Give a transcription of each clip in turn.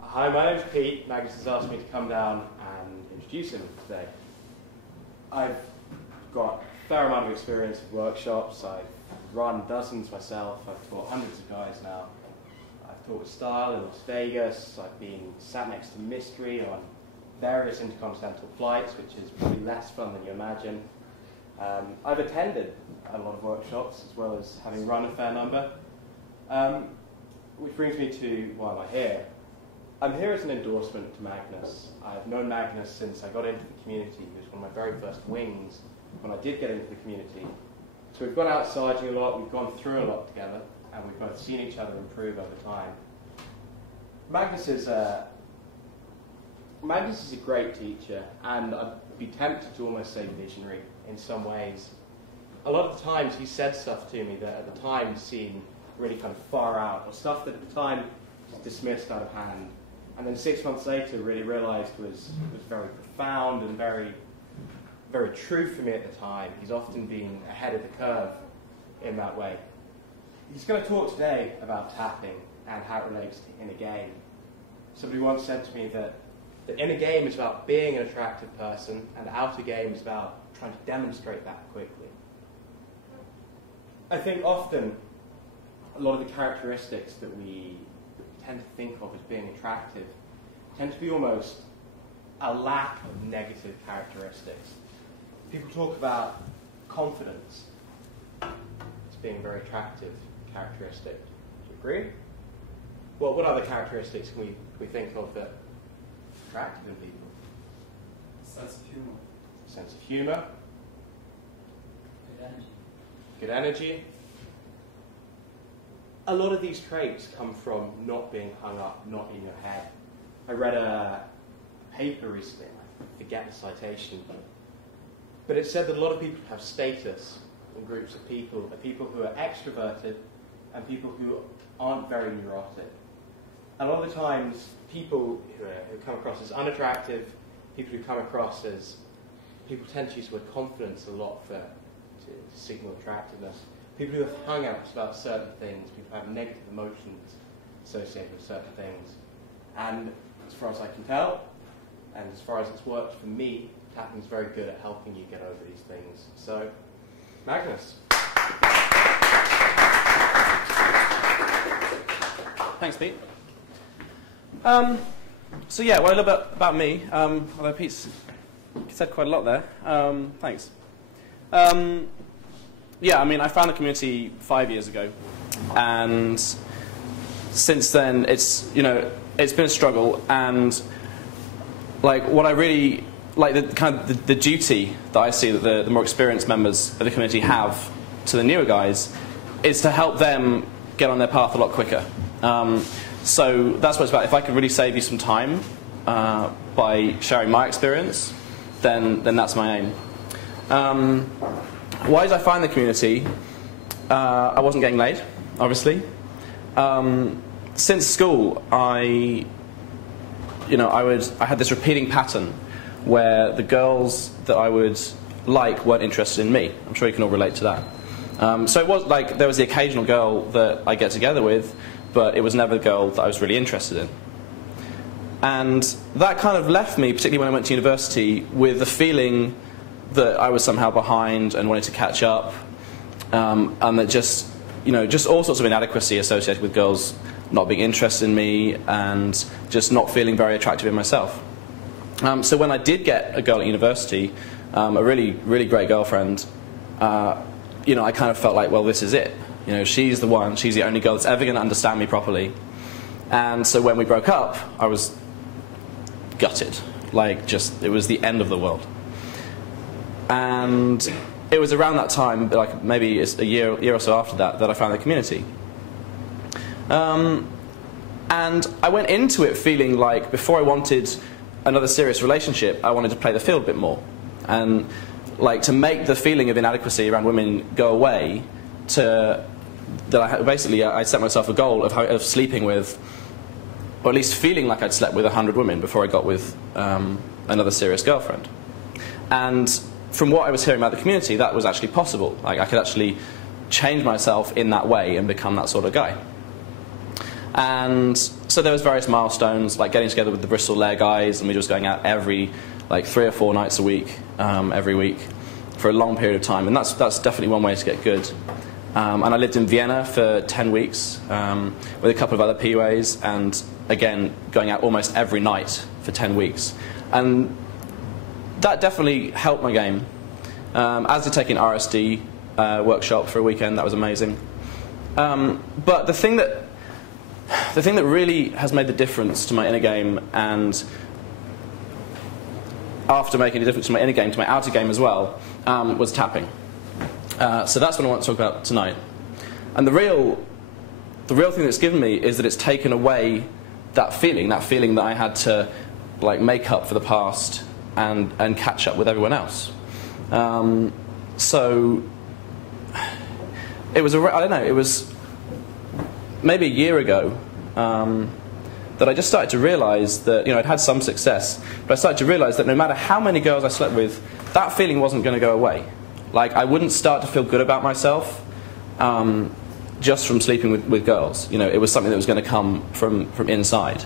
Hi, my name's Pete. Magnus has asked me to come down and introduce him today. I've got a fair amount of experience with workshops. I've run dozens myself. I've taught hundreds of guys now. I've taught with Style in Las Vegas. I've been sat next to Mystery on various intercontinental flights, which is probably less fun than you imagine. I've attended a lot of workshops as well as having run a fair number. Which brings me to why am I here? I'm here as an endorsement to Magnus. I've known Magnus since I got into the community. He was one of my very first wings when I did get into the community. So we've gone out sergeing a lot, we've gone through a lot together, and we've both seen each other improve over time. Magnus is a great teacher, and I'd be tempted to almost say visionary in some ways. A lot of the times he said stuff to me that at the time seemed really kind of far out, or stuff that at the time was dismissed out of hand. And then 6 months later, really realised was very profound and very, very true for me at the time. He's often been ahead of the curve in that way. He's going to talk today about tapping and how it relates to inner game. Somebody once said to me that the inner game is about being an attractive person, and the outer game is about trying to demonstrate that quickly. I think often a lot of the characteristics that we tend to think of as being attractive tend to be almost a lack of negative characteristics. People talk about confidence as being a very attractive characteristic. Do you agree? Well, what other characteristics can we think of that are attractive in people? Sense of humor. Sense of humor. Good energy. Good energy. A lot of these traits come from not being hung up, not in your head. I read a paper recently, I forget the citation, but it said that a lot of people have status in groups of people who are extroverted and people who aren't very neurotic. And a lot of the times, people who come across as unattractive, people who come across as, people tend to use the word confidence a lot to signal attractiveness. People who have hang-ups about certain things, people who have negative emotions associated with certain things. And as far as I can tell, and as far as it's worked for me, tapping is very good at helping you get over these things. So, Magnus. Thanks, Pete. So yeah, well, a little bit about me, although Pete's said quite a lot there. Thanks. Yeah, I mean, I found the community 5 years ago, and since then, it's been a struggle. And like, what I really like, the duty that I see that the more experienced members of the community have to the newer guys is to help them get on their path a lot quicker. So that's what it's about. If I could really save you some time by sharing my experience, then that's my aim. Why did I find the community? I wasn't getting laid, obviously. Since school, I had this repeating pattern where the girls that I would like weren't interested in me. I'm sure you can all relate to that. So it was like there was the occasional girl that I get together with, but it was never the girl that I was really interested in. And that kind of left me, particularly when I went to university, with the feeling that I was somehow behind and wanted to catch up, and that just all sorts of inadequacy associated with girls not being interested in me and just not feeling very attractive in myself. So when I did get a girl at university, a really, really great girlfriend, I kind of felt like, well, this is it. She's the one, she's the only girl that's ever going to understand me properly. And so when we broke up, I was gutted. It was the end of the world. And it was around that time, like maybe a year or so after that, that I found the community. And I went into it feeling like before I wanted another serious relationship, I wanted to play the field a bit more. And like to make the feeling of inadequacy around women go away, I set myself a goal of sleeping with, or at least feeling like I'd slept with 100 women before I got with another serious girlfriend. And from what I was hearing about the community, that was actually possible. Like I could actually change myself in that way and become that sort of guy. And so So there was various milestones, like getting together with the Bristol Lair guys, and we were just going out every, like 3 or 4 nights a week, every week, for a long period of time. And that's definitely one way to get good. And I lived in Vienna for 10 weeks with a couple of other PUAs, and again, going out almost every night for 10 weeks. And that definitely helped my game. As did taking RSD workshop for a weekend, that was amazing. But the thing that really has made the difference to my inner game, and after making a difference to my inner game, to my outer game as well, was tapping. So that's what I want to talk about tonight. And the real thing that's given me is that it's taken away that feeling that I had to like make up for the past and catch up with everyone else. So it was I don't know, it was maybe a year ago that I just started to realize that, you know, I'd had some success, but I started to realize that no matter how many girls I slept with, that feeling wasn't going to go away. Like, I wouldn't start to feel good about myself just from sleeping with girls. You know, it was something that was going to come from inside.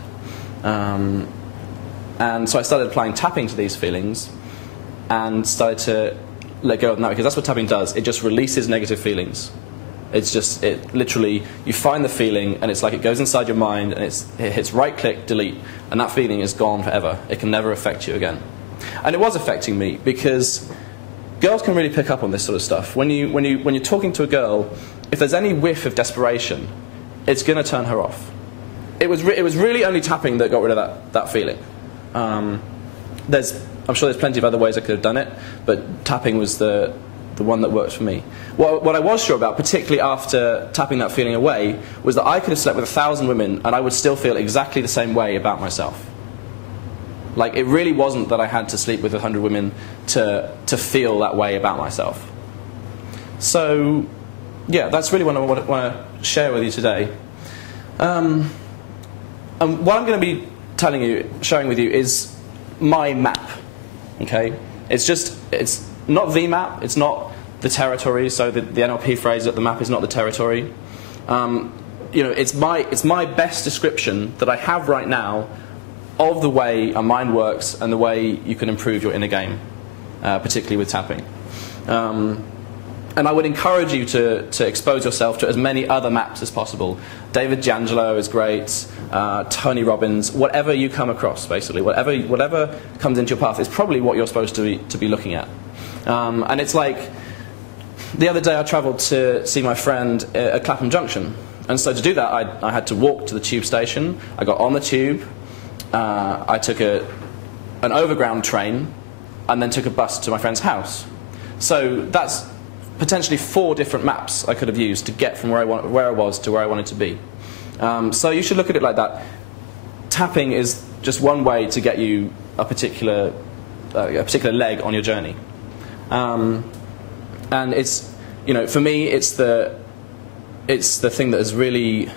And so I started applying tapping to these feelings and started to let go of them, because that's what tapping does. It just releases negative feelings. It's just, it literally, you find the feeling, and it's like it goes inside your mind, and it hits right-click, delete, and that feeling is gone forever. It can never affect you again. And it was affecting me, because girls can really pick up on this sort of stuff. When you're talking to a girl, if there's any whiff of desperation, it's going to turn her off. It was really only tapping that got rid of that feeling. I'm sure there's plenty of other ways I could have done it, but tapping was the one that worked for me. What I was sure about, particularly after tapping that feeling away, was that I could have slept with 1,000 women and I would still feel exactly the same way about myself. Like, it really wasn't that I had to sleep with 100 women to feel that way about myself. So, yeah, that's really what I want to share with you today. And what I'm going to be sharing with you is my map. Okay? It's not the map, it's not the territory, so the NLP phrase that the map is not the territory. You know, it's my best description that I have right now of the way a mind works and the way you can improve your inner game, particularly with tapping. And I would encourage you to expose yourself to as many other maps as possible. David D'Angelo is great, Tony Robbins, whatever you come across, basically. Whatever comes into your path is probably what you're supposed to be looking at. And it's like, the other day I travelled to see my friend at Clapham Junction. And so to do that, I had to walk to the tube station. I got on the tube. I took an overground train and then took a bus to my friend's house. So that's potentially 4 different maps I could have used to get from where I was to where I wanted to be. So you should look at it like that. Tapping is just one way to get you a particular leg on your journey. And it's, you know, for me, it's the thing that has really,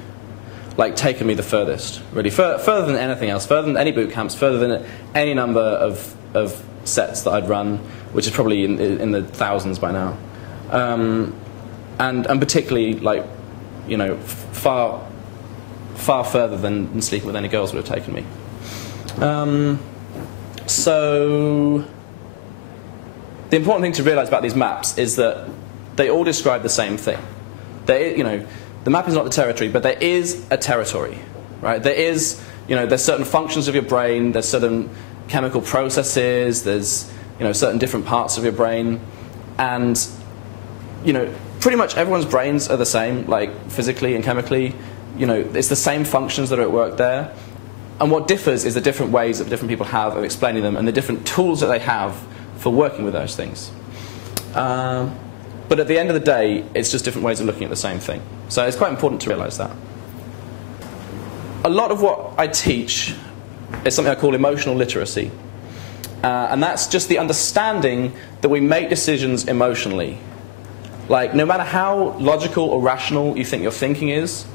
like, taken me the furthest, really, further than anything else, further than any boot camps, further than any number of sets that I'd run, which is probably in the thousands by now, and particularly, like, you know, far further than sleeping with any girls would have taken me. So the important thing to realise about these maps is that they all describe the same thing. You know, the map is not the territory, but there is a territory, right? There is, you know, there's certain functions of your brain, there's certain chemical processes, there's, you know, certain different parts of your brain, and, you know, pretty much everyone's brains are the same, like physically and chemically. You know, it's the same functions that are at work there. And what differs is the different ways that different people have of explaining them and the different tools that they have for working with those things. But at the end of the day, it's just different ways of looking at the same thing. So it's quite important to realise that. A lot of what I teach is something I call emotional literacy. And that's just the understanding that we make decisions emotionally. Like, no matter how logical or rational you think your thinking is,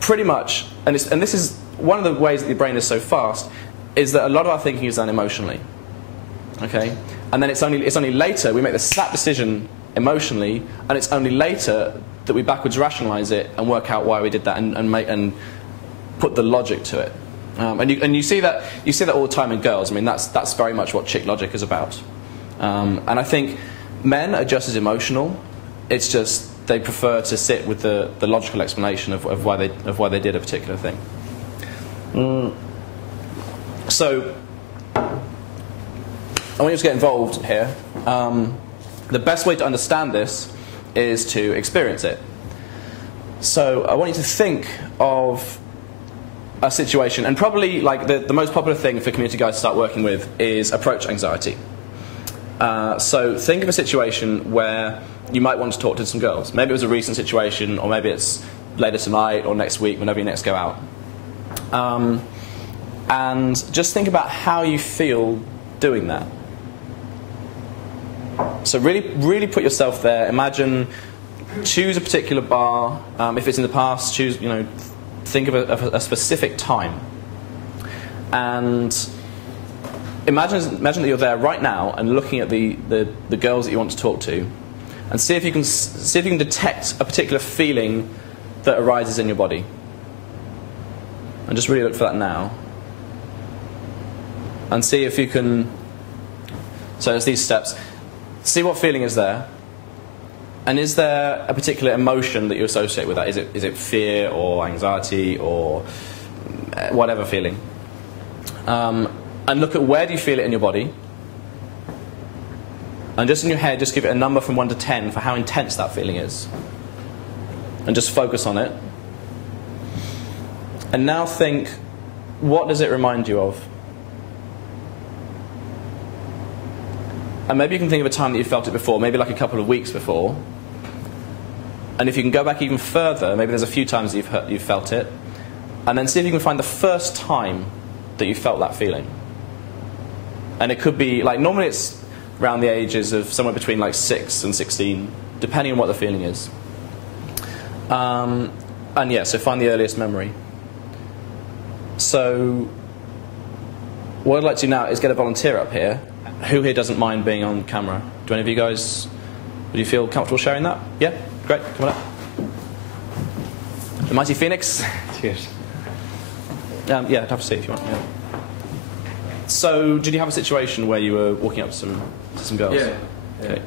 pretty much, and this is one of the ways that the brain is so fast, is that a lot of our thinking is done emotionally. Okay? And then it's only later we make the snap decision emotionally, and it's only later that we backwards rationalise it and work out why we did that and put the logic to it. And you see that all the time in girls. I mean, that's very much what chick logic is about. And I think men are just as emotional. It's just they prefer to sit with the logical explanation of why they did a particular thing. So I want you to get involved here. The best way to understand this is to experience it. So I want you to think of a situation, and probably like the most popular thing for community guys to start working with is approach anxiety. So think of a situation where you might want to talk to some girls. Maybe it was a recent situation, or maybe it's later tonight or next week, whenever you next go out. And just think about how you feel doing that. So really put yourself there. Imagine, choose a particular bar. If it's in the past, choose, think of a specific time. And imagine that you're there right now and looking at the girls that you want to talk to, and see if you can detect a particular feeling that arises in your body. And just really look for that now. And see if you can. So it's these steps. See what feeling is there. And is there a particular emotion that you associate with that? Is it fear or anxiety or whatever feeling? And look at where do you feel it in your body. And just in your head, just give it a number from 1 to 10 for how intense that feeling is. And just focus on it. And now think, what does it remind you of? And maybe you can think of a time that you felt it before, maybe like a couple of weeks before. And if you can go back even further, maybe there's a few times that you've felt it, and then see if you can find the first time that you felt that feeling. And it could be, like, normally it's around the ages of somewhere between like 6 and 16, depending on what the feeling is. And yeah, so find the earliest memory. So what I'd like to do now is get a volunteer up here. Who here doesn't mind being on camera? Do any of you guys, would you feel comfortable sharing that? Yeah? Great, come on up. The Mighty Phoenix? Cheers. Yeah, have a seat if you want. Yeah. So, did you have a situation where you were walking up to some girls? Yeah. Okay.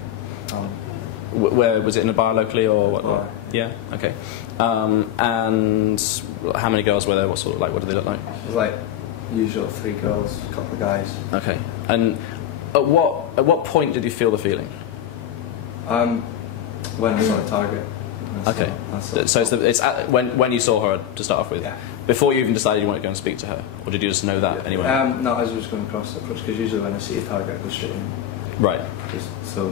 Where was it, in a bar locally or what? Bar. Yeah. Okay. And how many girls were there? What did they look like? It was like usual 3 girls, a couple of guys. Okay. And at what point did you feel the feeling? When I saw the target. Okay. So it's when you saw her to start off with. Yeah. Before you even decided you wanted to go and speak to her, or did you just know that anyway? No, I was just going across the approach, because usually when I see a target, I go straight in. Right. Just so,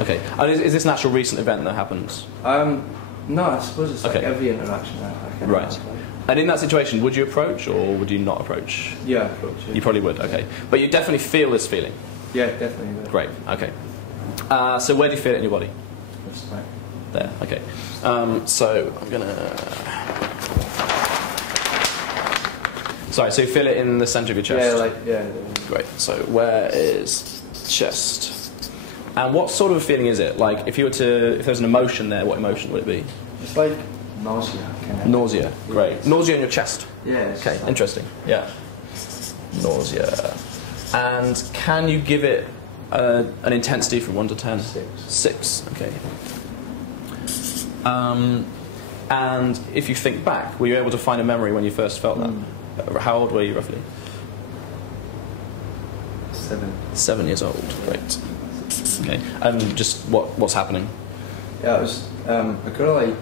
Okay. And is this an actual recent event that happens? No, I suppose it's like every interaction I can Right. have, like. And in that situation, would you approach or would you not approach? Yeah, approach. Yeah. You probably would. Okay. But you definitely feel this feeling. Yeah, definitely. Yeah. Great. Okay. So where do you feel it in your body? That's right. There. Okay. So I'm gonna. Sorry. So you feel it in the centre of your chest. Yeah. Great. So where is chest? And what sort of a feeling is it? Like, if there's an emotion there, what emotion would it be? It's like nausea. Kind of. Nausea. Great. Yeah. Nausea in your chest. Yeah. Okay. Interesting. Yeah. Nausea. And can you give it an intensity from 1 to 10? 6. 6. Okay. And if you think back, were you able to find a memory when you first felt that? How old were you roughly? 7. 7 years old. Great. Okay. And just what's happening? Yeah, it was a girl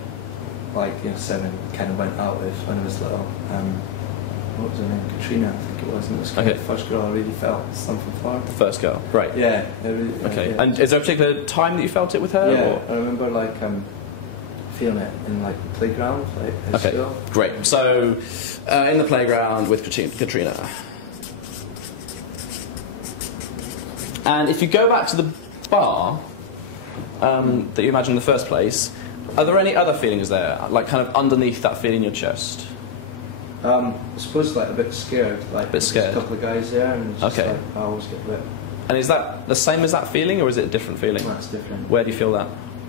like 7 kind of went out with when I was little. What was her name? Katrina, I think it was. And it was kind of the first girl I really felt something for. The first girl. Right. Yeah. Really, Okay. Yeah. And is there a particular time that you felt it with her? Yeah. Or? I remember feeling it in the playground, at school. Great. So in the playground with Katrina. And if you go back to the bar that you imagined in the first place, are there any other feelings there, like kind of underneath that feeling in your chest? I suppose a bit scared. A bit scared. There's a couple of guys there, and it's just I always get a bit. And is that the same as that feeling, or is it a different feeling? That's different. Where do you feel that?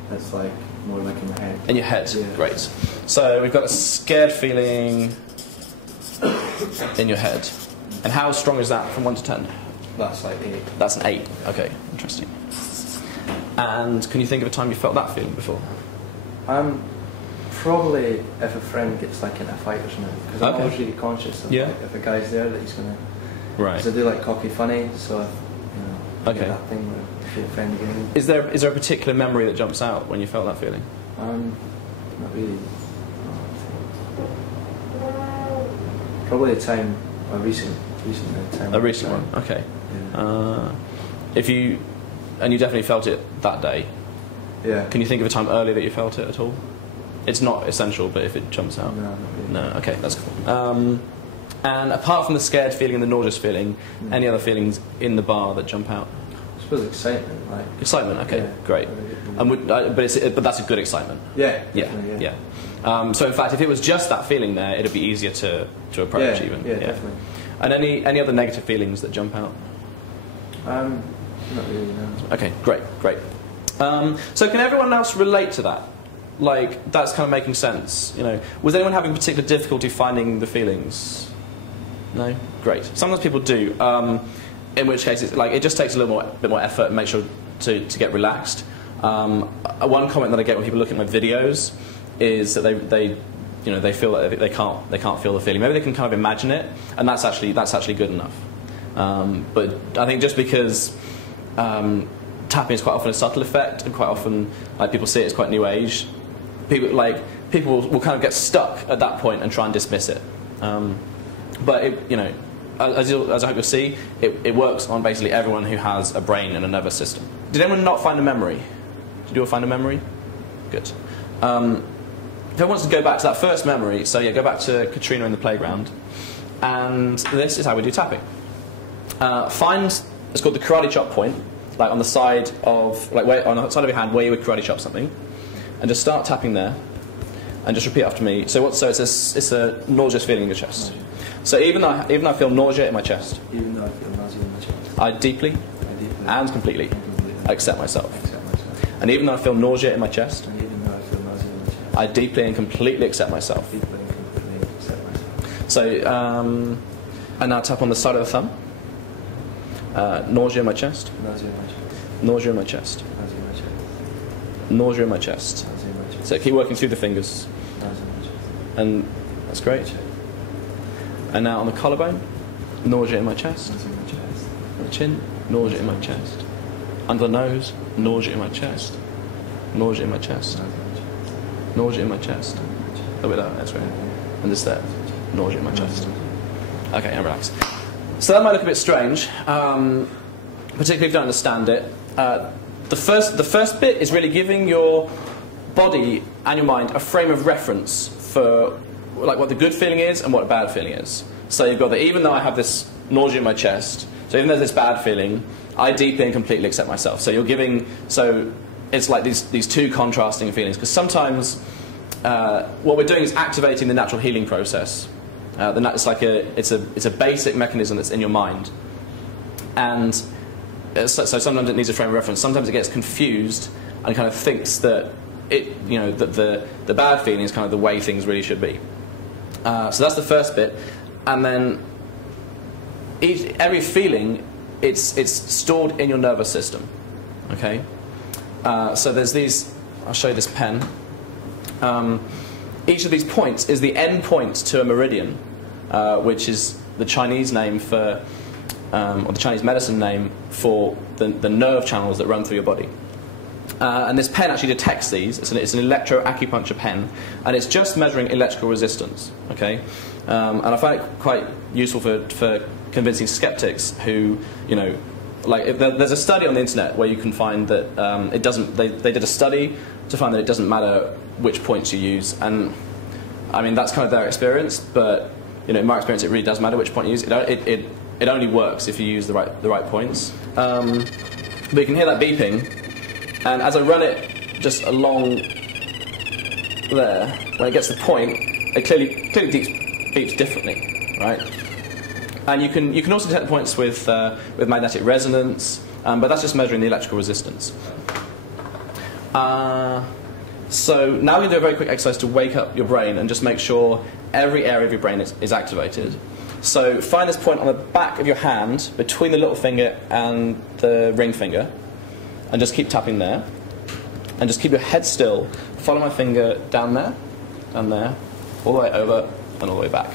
That's more like in my head. In your head. Yeah. Great. So we've got a scared feeling in your head. And how strong is that from 1 to 10? That's like 8. That's an 8. Okay, interesting. And can you think of a time you felt that feeling before? Probably if a friend gets like in a fight or something, because I'm always really conscious of like, if a guy's there that he's gonna. Right. Because I do like cocky funny, so I get that thing where I feel offended again. Is there a particular memory that jumps out when you felt that feeling? Not really. Probably a time, a recent time. A recent one. Okay. Yeah. And you definitely felt it that day. Yeah. Can you think of a time earlier that you felt it at all? It's not essential, but if it jumps out. No, not really. No. Okay, that's cool. And apart from the scared feeling and the nauseous feeling, any other feelings in the bar that jump out? I suppose excitement, like. Excitement. Okay, yeah, great. But that's a good excitement. Yeah. Yeah. So in fact, if it was just that feeling there, it'd be easier to approach even. Yeah, definitely. And any other negative feelings that jump out? Not really, no. Okay, great. So can everyone else relate to that? Like, that's kind of making sense, you know. Was anyone having particular difficulty finding the feelings? No? Great. Sometimes people do, in which case it just takes a bit more effort and make sure to get relaxed. One comment that I get when people look at my videos is that they feel that they can't feel the feeling. Maybe they can kind of imagine it, and that's actually good enough. But I think just because tapping is quite often a subtle effect, and quite often like people see it as quite new age, people will kind of get stuck at that point and try and dismiss it. But as I hope you'll see, it works on basically everyone who has a brain and a nervous system. Did anyone not find a memory? Did you all find a memory? Good. If anyone wants to go back to that first memory, so yeah, go back to Katrina in the playground, and this is how we do tapping. It's called the karate chop point, like on the side of on the side of your hand where you would karate chop something, and just start tapping there, and just repeat after me. So it's a nauseous feeling in your chest. So even though I feel nausea in my chest, I deeply and completely accept myself. And even though I feel nausea in my chest, I deeply and completely accept myself. So and now tap on the side of the thumb. Nausea in my chest. Nausea in my chest. Nausea in my chest. So keep working through the fingers. And that's great. And now on the collarbone, nausea in my chest. On the chin, nausea in my chest. Under the nose, nausea in my chest. Nausea in my chest. Nausea in my chest. A little bit lower, that's right. And just there, nausea in my chest. Okay, and relax. So that might look a bit strange, particularly if you don't understand it. The first bit is really giving your body and your mind a frame of reference for like what the good feeling is and what a bad feeling is. So you've got that even though I have this nausea in my chest, so even though there's this bad feeling, I deeply and completely accept myself. So it's like these two contrasting feelings, because sometimes what we're doing is activating the natural healing process. It's a basic mechanism that's in your mind, and so sometimes it needs a frame of reference. Sometimes it gets confused and kind of thinks that that the bad feeling is kind of the way things really should be. So that's the first bit, and then every feeling it's stored in your nervous system. Okay, so there's these. I'll show you this pen. Each of these points is the end point to a meridian, which is the Chinese name for, or the Chinese medicine name for the nerve channels that run through your body. And this pen actually detects these. It's an electro-acupuncture pen, and it's just measuring electrical resistance. Okay, and I find it quite useful for convincing skeptics who, there's a study on the internet where you can find that it doesn't. They did a study to find that it doesn't matter which points you use, and I mean that's kind of their experience. But in my experience, it really does matter which point you use. It only works if you use the right points. But you can hear that beeping. And as I run it just along there, when it gets to the point, it clearly beeps differently, right? And you can also detect the points with magnetic resonance, but that's just measuring the electrical resistance. So now we're going to do a very quick exercise to wake up your brain and just make sure every area of your brain is activated. So find this point on the back of your hand between the little finger and the ring finger, and just keep tapping there. And just keep your head still. Follow my finger down there, all the way over, and all the way back.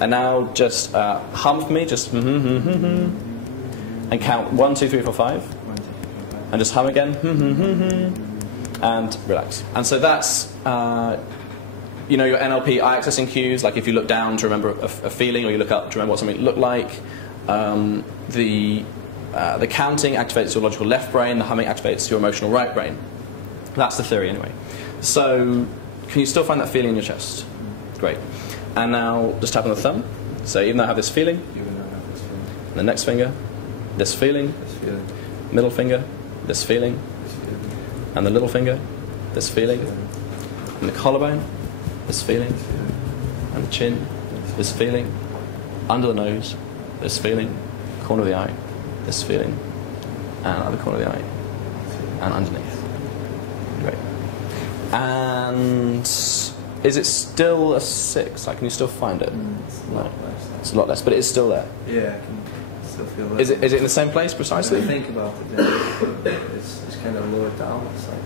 And now just hum for me, just and count 1, 2, 3, 4, 5. And just hum again, and relax. And so that's, you know, your NLP eye accessing cues, like if you look down to remember a feeling, or you look up to remember what something looked like. The counting activates your logical left brain, the humming activates your emotional right brain. That's the theory anyway. So, can you still find that feeling in your chest? Great. And now, just tap on the thumb. So even though I have this feeling, and the next finger, this feeling, middle finger, this feeling, and the little finger, this feeling, and the collarbone, this feeling, and the chin, this feeling, under the nose, this feeling, corner of the eye, this feeling, and other corner of the eye, and underneath. Great. And is it still a 6? Like, can you still find it? It's a lot less. It's a lot less, but it is still there. Yeah, I can still feel that. Is it in the same place precisely? When I think about it, then it's kind of lower down. It's like,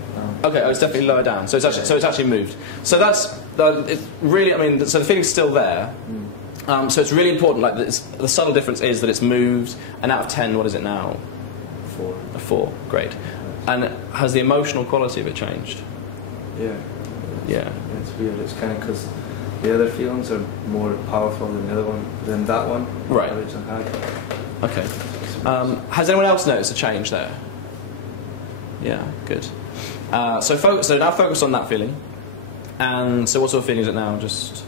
Okay, it's definitely lower down. So it's actually moved. So that's it's really. I mean, so the feeling's still there. So it's really important. Like the subtle difference is that it's moved. And out of 10, what is it now? 4. A 4. Great. And has the emotional quality of it changed? Yeah. Yeah. It's weird. It's kind of because the other feelings are more powerful than the other one, than that one. Right. I originally had. Okay. Has anyone else noticed a change there? Yeah. Good. So now focus on that feeling. And so what sort of feeling is it now? Just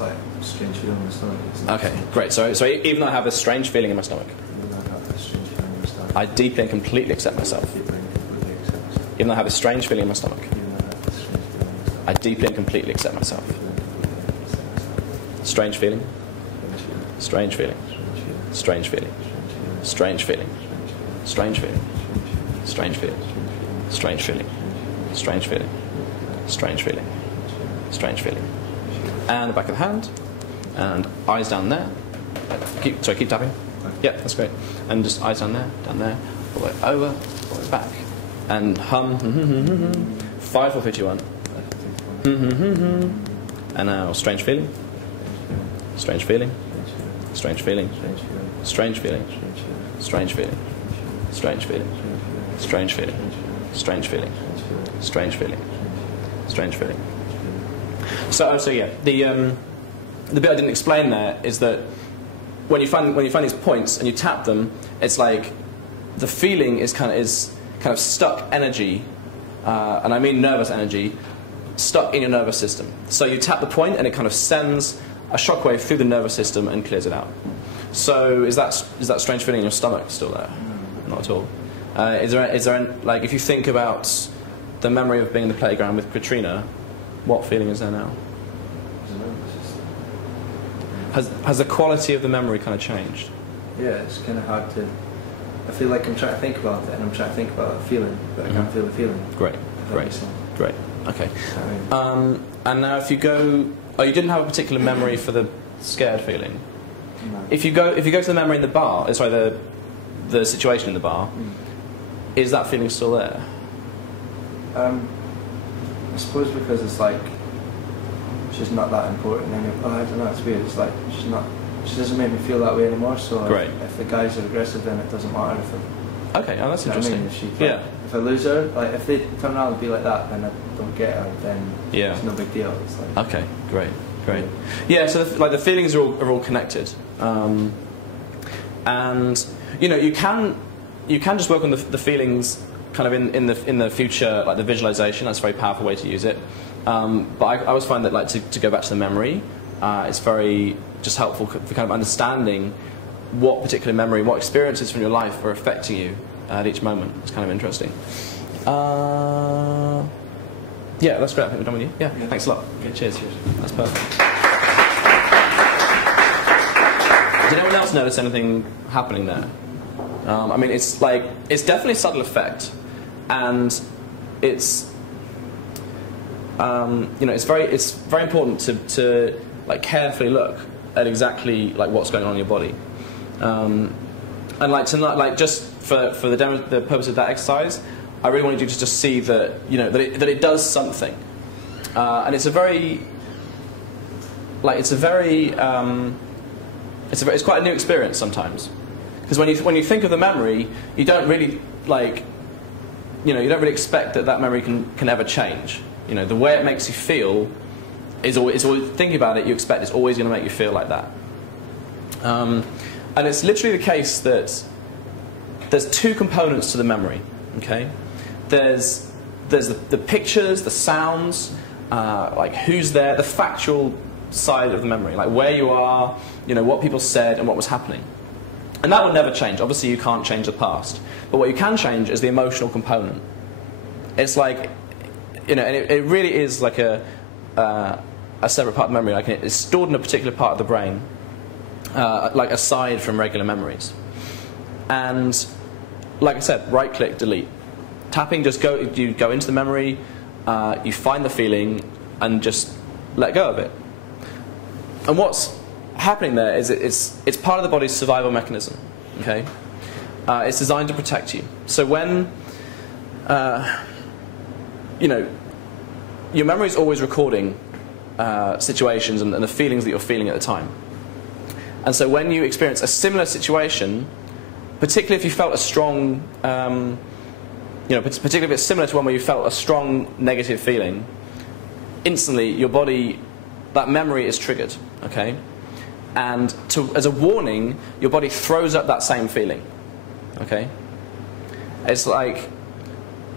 like a strange feeling in my stomach. Okay, great. So even though I have a strange feeling in my stomach, I deeply and completely accept myself. Even though I have a strange feeling in my stomach, I deeply and completely accept myself. Strange feeling. Strange feeling. Strange feeling. Strange feeling. Strange feeling. Strange feeling. Strange feeling. Strange feeling. Strange feeling. Strange feeling. And the back of the hand. And eyes down there. Keep tapping. Yeah, that's great. And just eyes down there, all the way over, all the way back. And hum. 5, 4, 3, 2, 1. And now strange feeling. Strange feeling. Strange feeling. Strange feeling. Strange feeling. Strange feeling. Strange feeling. Strange feeling. Strange feeling. Strange feeling. So yeah, the bit I didn't explain there is that when you find these points and you tap them, it's like the feeling is kind of stuck energy, and I mean nervous energy, stuck in your nervous system. So you tap the point and it kind of sends a shockwave through the nervous system and clears it out. So is that strange feeling in your stomach still there? Not at all. Is there like, if you think about the memory of being in the playground with Katrina, what feeling is there now? Has the quality of the memory kind of changed? Yeah, it's kind of hard to. I feel like I'm trying to think about it, and I'm trying to think about a feeling, but I can't feel the feeling. Great. Okay. And now, if you go, you didn't have a particular memory for the scared feeling. No. If you go to the memory in the bar, the situation in the bar, is that feeling still there? I suppose because it's like she's not that important anymore. I don't know, it's weird. It's like she doesn't make me feel that way anymore. So if the guys are aggressive, then it doesn't matter if I'm. That's interesting. If I lose her, like if they turn around and be like that, then I don't get her. Then it's no big deal. It's like okay, great. Yeah, so the feelings are all connected, and you can just work on the feelings kind of in the future, like the visualization. That's a very powerful way to use it. But I always find that to go back to the memory, it's very just helpful for kind of understanding what particular memory, what experiences from your life are affecting you at each moment. It's kind of interesting. Yeah, that's great. I think we're done with you. Yeah. Thanks a lot. Okay, cheers. That's perfect. Did anyone else notice anything happening there? I mean, it's definitely a subtle effect, and it's it's very important to like carefully look at exactly like what's going on in your body. And like tonight, like just for the purpose of that exercise, I really wanted you to just see that, you know, that it does something, and it's quite a new experience sometimes, because when you think of the memory, you don't really like, you know, you don't really expect that memory can ever change. You know, the way it makes you feel is always thinking about it. You expect it's always going to make you feel like that, and it's literally the case that there's two components to the memory. Okay. There's the pictures, the sounds, like who's there, the factual side of the memory, like where you are, you know, what people said and what was happening. And that will never change. Obviously, you can't change the past. But what you can change is the emotional component. It's like, you know, and it really is like a separate part of the memory. Like it's stored in a particular part of the brain, like aside from regular memories. And like I said, right-click, delete. Tapping, you go into the memory, you find the feeling, and just let go of it. And what's happening there is it's part of the body's survival mechanism. Okay, it's designed to protect you. So when you know, your memory is always recording situations and the feelings that you're feeling at the time. And so when you experience a similar situation, particularly if you felt a strong you know, particularly if it's similar to one where you felt a strong negative feeling, instantly your body, that memory is triggered, okay? And as a warning, your body throws up that same feeling, okay? It's like,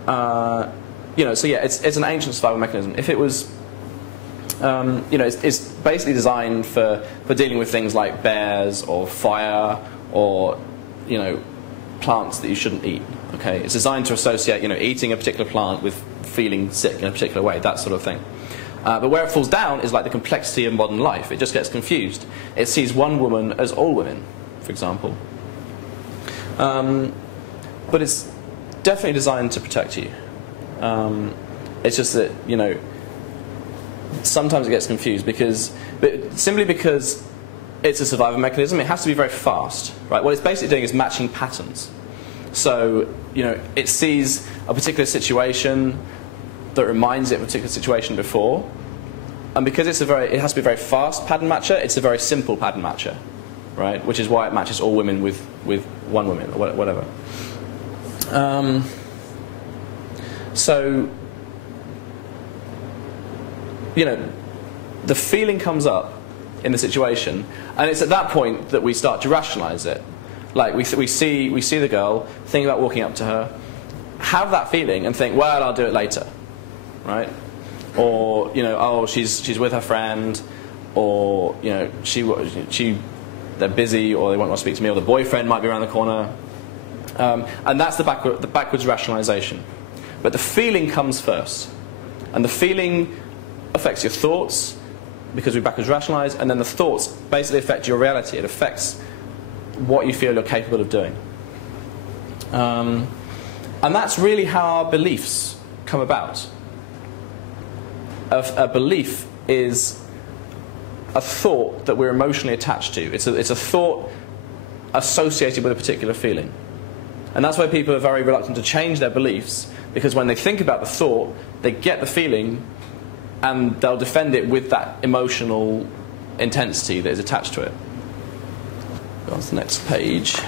you know, so yeah, it's an ancient survival mechanism. If it was, you know, it's basically designed for dealing with things like bears or fire or, you know, plants that you shouldn't eat. Okay, it's designed to associate, you know, eating a particular plant with feeling sick in a particular way, that sort of thing. But where it falls down is like the complexity of modern life. It just gets confused. It sees one woman as all women, for example. But it's definitely designed to protect you. It's just that, you know, sometimes it gets confused simply because it's a survival mechanism. It has to be very fast, right? What it's basically doing is matching patterns. So, you know, it sees a particular situation that reminds it of a particular situation before, and because it has to be a very fast pattern matcher, it's a very simple pattern matcher, right? Which is why it matches all women with one woman or whatever. So, you know, the feeling comes up in the situation, and it's at that point that we start to rationalize it. Like we see the girl, think about walking up to her, have that feeling, and think, well, I'll do it later, right? Or, you know, oh, she's with her friend, or, you know, they're busy, or they won't want to speak to me, or the boyfriend might be around the corner, and that's the backwards rationalization. But the feeling comes first, and the feeling affects your thoughts because we backwards rationalize, and then the thoughts basically affect your reality. It affects what you feel you're capable of doing. And that's really how our beliefs come about. A belief is a thought that we're emotionally attached to. It's a thought associated with a particular feeling. And that's why people are very reluctant to change their beliefs, because when they think about the thought, they get the feeling, and they'll defend it with that emotional intensity that is attached to it. Go on to the next page.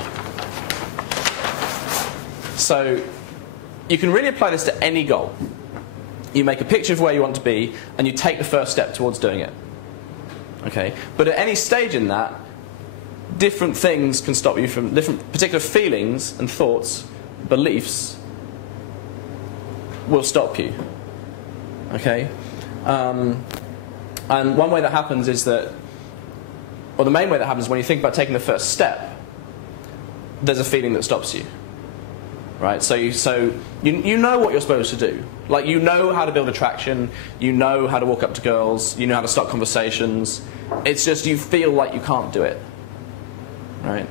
So you can really apply this to any goal. You make a picture of where you want to be, and you take the first step towards doing it. Okay? But at any stage in that, different things can stop you from different particular feelings and thoughts, beliefs will stop you. Okay? And one way that happens is that, or the main way that happens when you think about taking the first step, there's a feeling that stops you. Right? So you know what you're supposed to do. Like, you know how to build attraction, you know how to walk up to girls, you know how to start conversations. It's just you feel like you can't do it. Right?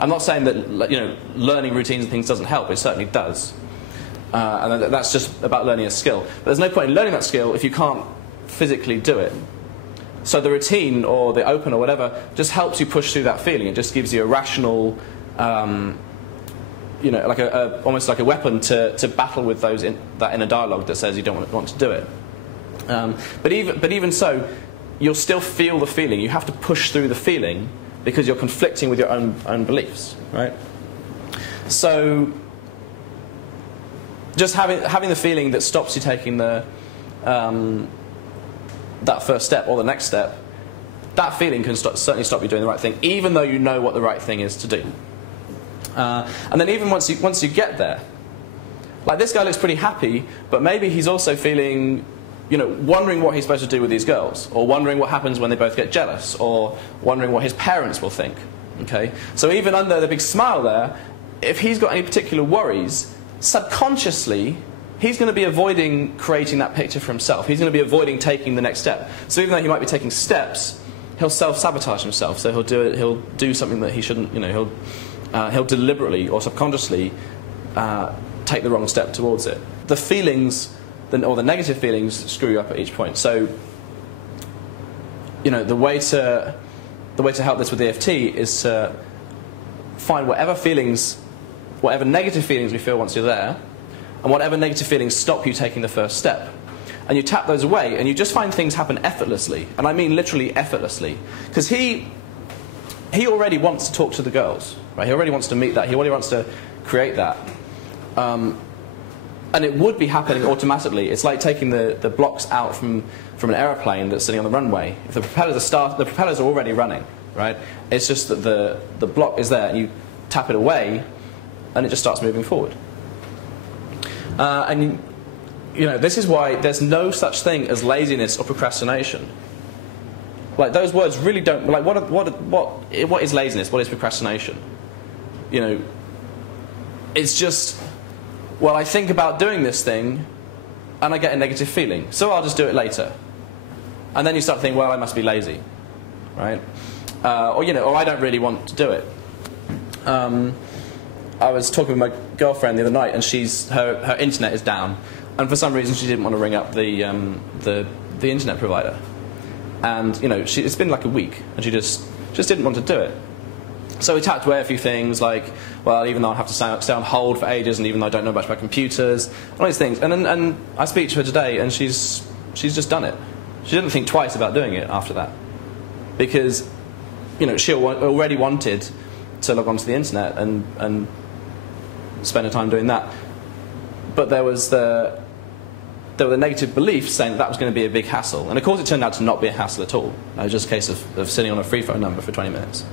I'm not saying that, you know, learning routines and things doesn't help. It certainly does. And that's just about learning a skill. But there's no point in learning that skill if you can't physically do it. So the routine or the open or whatever just helps you push through that feeling. It just gives you a rational, you know, like almost like a weapon to battle with that inner dialogue that says you don't want to do it. But even so, you'll still feel the feeling. You have to push through the feeling because you're conflicting with your own beliefs, right? So just having the feeling that stops you taking the that first step or the next step, that feeling can certainly stop you doing the right thing, even though you know what the right thing is to do. And then even once you get there, like this guy looks pretty happy, but maybe he's also feeling, you know, wondering what he's supposed to do with these girls, or wondering what happens when they both get jealous, or wondering what his parents will think. Okay, so even under the big smile there, if he's got any particular worries, subconsciously he's going to be avoiding creating that picture for himself. He's going to be avoiding taking the next step. So even though he might be taking steps, he'll self-sabotage himself. So he'll do something that he shouldn't. You know, he'll deliberately or subconsciously take the wrong step towards it. The feelings, or the negative feelings, screw you up at each point. So, you know, the way to help this with EFT is to find whatever negative feelings we feel once you're there, and whatever negative feelings stop you taking the first step. And you tap those away, and you just find things happen effortlessly. And I mean literally effortlessly. Because he already wants to talk to the girls, right? He already wants to meet that. He already wants to create that. And it would be happening automatically. It's like taking the blocks out from an aeroplane that's sitting on the runway. If the propellers are already running, right? It's just that the block is there, and you tap it away, and it just starts moving forward. And you know, this is why there's no such thing as laziness or procrastination. Like, those words really don't, like, what is laziness? What is procrastination? You know, it's just, well, I think about doing this thing and I get a negative feeling, so I'll just do it later. And then you start thinking, well, I must be lazy, right? Or, you know, or I don't really want to do it. I was talking with my girlfriend the other night, and her internet is down, and for some reason she didn't want to ring up the internet provider. And, you know, it's been like a week, and she just didn't want to do it. So we tapped away a few things, like, well, even though I have to stay on hold for ages, and even though I don't know much about computers, all these things. And I speak to her today, and she's just done it. She didn't think twice about doing it after that, because, you know, she already wanted to log onto the internet and spend her time doing that. But there were the negative beliefs saying that was going to be a big hassle. And of course it turned out to not be a hassle at all. It was just a case of sitting on a free phone number for 20 minutes.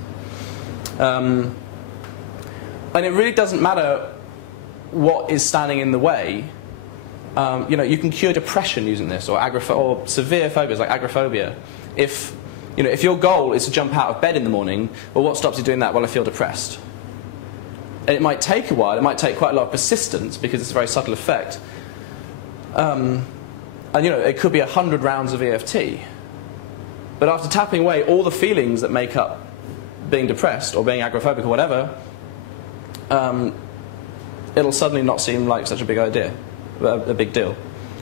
And it really doesn't matter what is standing in the way. You know, you can cure depression using this, or severe phobias like agoraphobia. If your goal is to jump out of bed in the morning, well, what stops you doing that? Well, I feel depressed. And it might take a while. It might take quite a lot of persistence because it's a very subtle effect. And, you know, it could be 100 rounds of EFT. But after tapping away all the feelings that make up being depressed or being agoraphobic or whatever, it'll suddenly not seem like such a big idea, a big deal.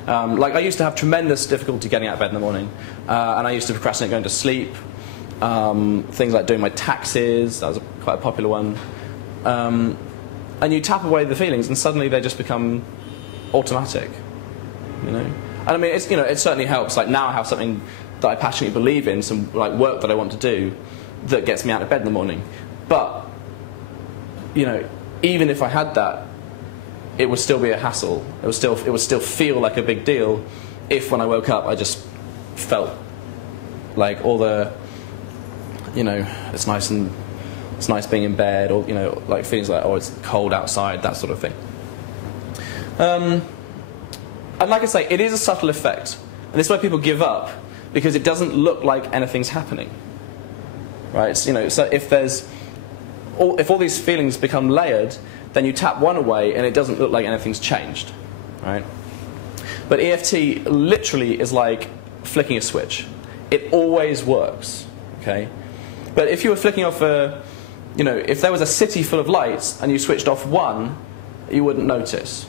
Like, I used to have tremendous difficulty getting out of bed in the morning, and I used to procrastinate going to sleep. Things like doing my taxes, that was quite a popular one. And you tap away the feelings, and suddenly they just become automatic. You know, and I mean, it's, you know, it certainly helps. Like, now I have something that I passionately believe in, some like work that I want to do, that gets me out of bed in the morning. But, you know, even if I had that, it would still be a hassle. It would still feel like a big deal if when I woke up I just felt like all the, you know, it's nice being in bed, or, you know, like feelings like, oh, it's cold outside, that sort of thing. And like I say, it is a subtle effect, and this is why people give up, because it doesn't look like anything's happening, right? So, you know, so if all these feelings become layered, then you tap one away and it doesn't look like anything's changed, right? But EFT literally is like flicking a switch. It always works, okay? But if you were flicking off you know, if there was a city full of lights and you switched off one, you wouldn't notice,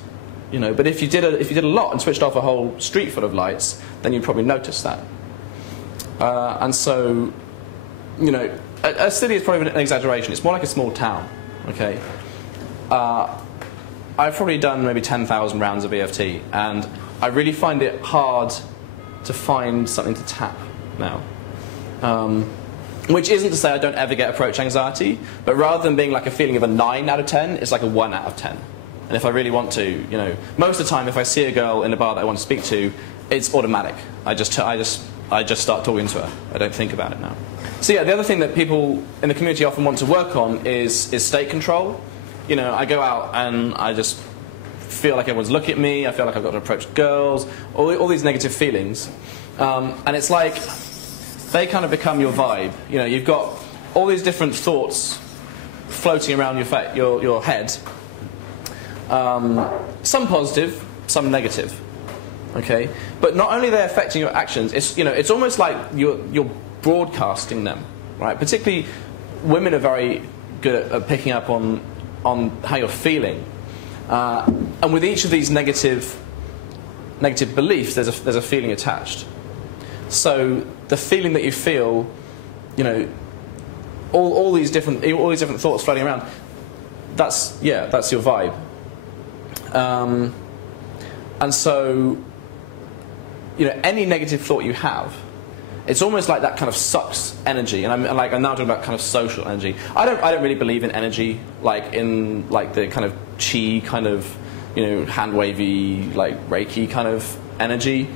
you know. But if you did a lot and switched off a whole street full of lights, then you'd probably notice that. And so, you know, a city is probably an exaggeration. It's more like a small town, okay? I've probably done maybe 10,000 rounds of EFT, and I really find it hard to find something to tap now. Which isn't to say I don't ever get approach anxiety, but rather than being like a feeling of a 9 out of 10, it's like a 1 out of 10. And if I really want to, you know, most of the time if I see a girl in a bar that I want to speak to, it's automatic. I just start talking to her. I don't think about it now. So yeah, the other thing that people in the community often want to work on is state control. You know, I go out and I just feel like everyone's looking at me, I feel like I've got to approach girls, all these negative feelings. And it's like, they kind of become your vibe. You know, you've got all these different thoughts floating around your head. Some positive, some negative. Okay, but not only are they affecting your actions, it's almost like you're broadcasting them, right? Particularly, women are very good at picking up on how you're feeling, and with each of these negative beliefs, there's a feeling attached. So the feeling that you feel, you know, all these different thoughts floating around, that's your vibe. And so, you know, any negative thought you have, it's almost like that kind of sucks energy. And I'm now talking about kind of social energy. I don't really believe in energy, like in like the kind of chi kind of, you know, hand wavy, like Reiki kind of energy.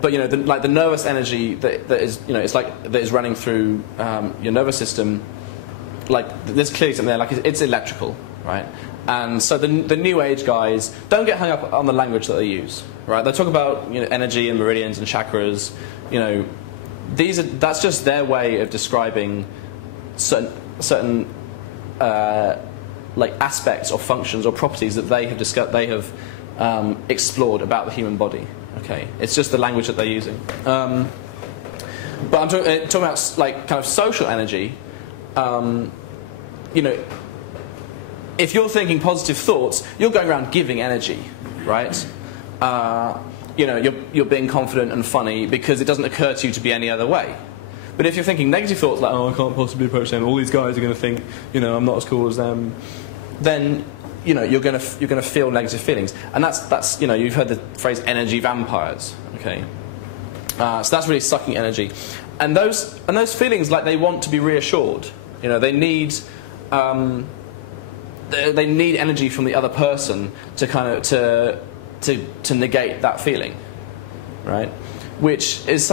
But you know, the nervous energy that is, you know, it's like that is running through your nervous system. Like there's clearly something there. Like it's electrical, right? And so the New Age guys don't get hung up on the language that they use, right? They talk about, you know, energy and meridians and chakras. You know, that's just their way of describing certain like aspects or functions or properties that they have explored about the human body. Okay, it's just the language that they're using. But I'm talking about like kind of social energy. You know, if you're thinking positive thoughts, you're going around giving energy, right? You know, you're being confident and funny because it doesn't occur to you to be any other way. But if you're thinking negative thoughts like, oh, I can't possibly approach them, all these guys are going to think, you know, I'm not as cool as them, then, you know, you're going to feel negative feelings. And that's you know, you've heard the phrase energy vampires, okay? So that's really sucking energy. And those feelings, like, they want to be reassured. You know, they need energy from the other person to kind of to negate that feeling, right? Which is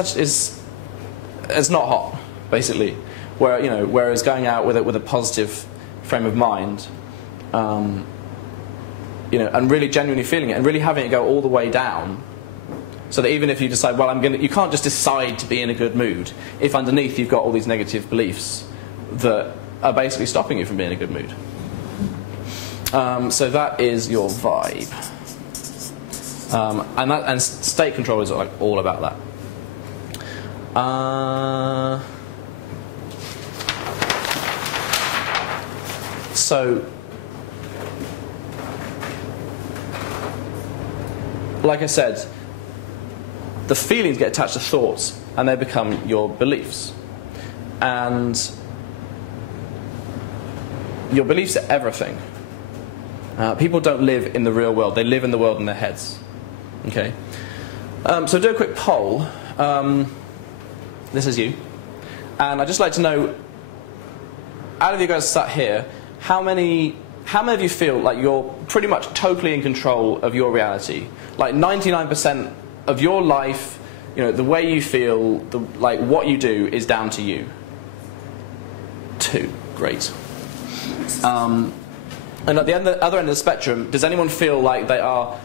it's not hot, basically. Whereas going out with a positive frame of mind, you know, and really genuinely feeling it and really having it go all the way down, so that even if you decide, well, you can't just decide to be in a good mood if underneath you've got all these negative beliefs that are basically stopping you from being in a good mood. So that is your vibe, and state control is like all about that. So, like I said, the feelings get attached to thoughts and they become your beliefs. And your beliefs are everything. People don't live in the real world, they live in the world in their heads. Okay? So do a quick poll. This is you. And I'd just like to know, out of you guys sat here, how many of you feel like you're pretty much totally in control of your reality? Like 99% of your life, you know, the way you feel, like what you do is down to you. 2, great. And at the other end of the spectrum, does anyone feel like they are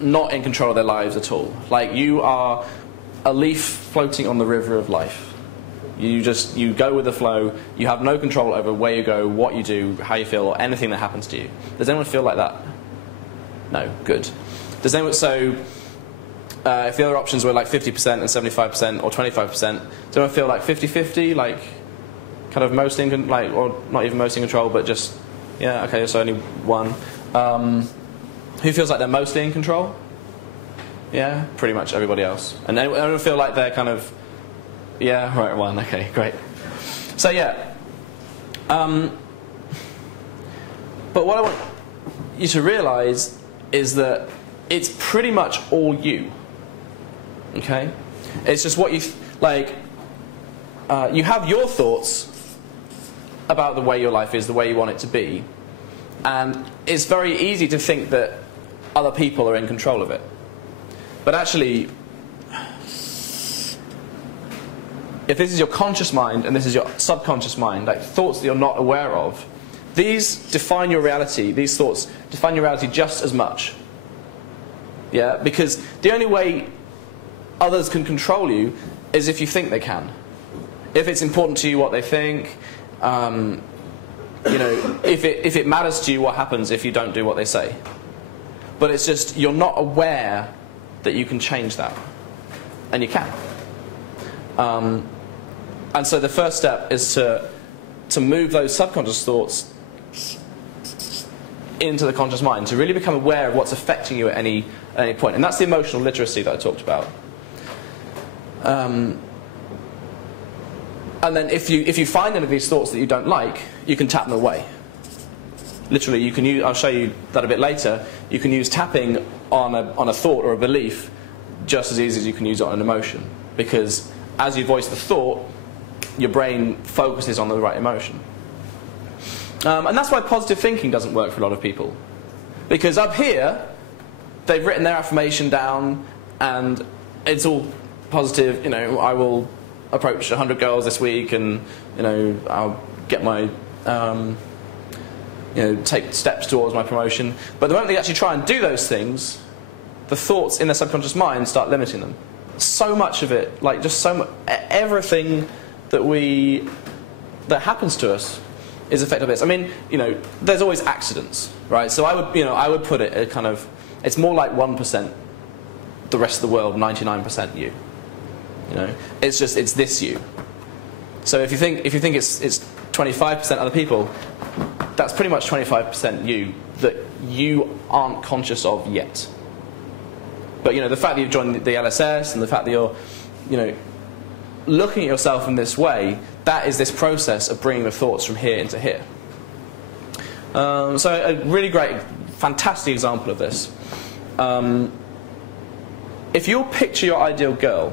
not in control of their lives at all? Like you are a leaf floating on the river of life. You go with the flow, you have no control over where you go, what you do, how you feel, or anything that happens to you. Does anyone feel like that? No, good. Does anyone, so if the other options were like 50% and 75% or 25%, does anyone feel like 50-50, like kind of mostly in, like, or not even mostly in control, but just, yeah, okay, so only one. Who feels like they're mostly in control? Yeah, pretty much everybody else. And anyone feel like they're kind of, yeah, right one, okay, great. So yeah, but what I want you to realise is that it's pretty much all you, okay? It's just what you, you have your thoughts about the way your life is, the way you want it to be, and it's very easy to think that other people are in control of it. But actually, if this is your conscious mind and this is your subconscious mind, like thoughts that you're not aware of, these define your reality, these thoughts define your reality just as much. Yeah? Because the only way others can control you is if you think they can. If it's important to you what they think, you know, if it matters to you what happens if you don't do what they say. But it's just, you're not aware that you can change that. And you can. And so the first step is to move those subconscious thoughts into the conscious mind, to really become aware of what's affecting you at any point. And that's the emotional literacy that I talked about. And then if you find any of these thoughts that you don't like, you can tap them away. Literally, you can use, I'll show you that a bit later, you can use tapping on a thought or a belief just as easy as you can use it on an emotion. Because as you voice the thought, your brain focuses on the right emotion. And that's why positive thinking doesn't work for a lot of people. Because up here, they've written their affirmation down, and it's all positive. You know, I will approach 100 girls this week, and you know, I'll get my, you know, take steps towards my promotion. But the moment they actually try and do those things, the thoughts in their subconscious mind start limiting them. So much of it, like just so much, everything that happens to us is affected by this. I mean, you know, there's always accidents, right? So I would put it at kind of, it's more like 1% the rest of the world, 99% you. You know, it's just, it's this you. So if you think it's 25% other people, that's pretty much 25% you that you aren't conscious of yet. But you know, the fact that you've joined the LSS and the fact that you're, you know, looking at yourself in this way, that is this process of bringing the thoughts from here into here. So a really great, fantastic example of this. If you'll picture your ideal girl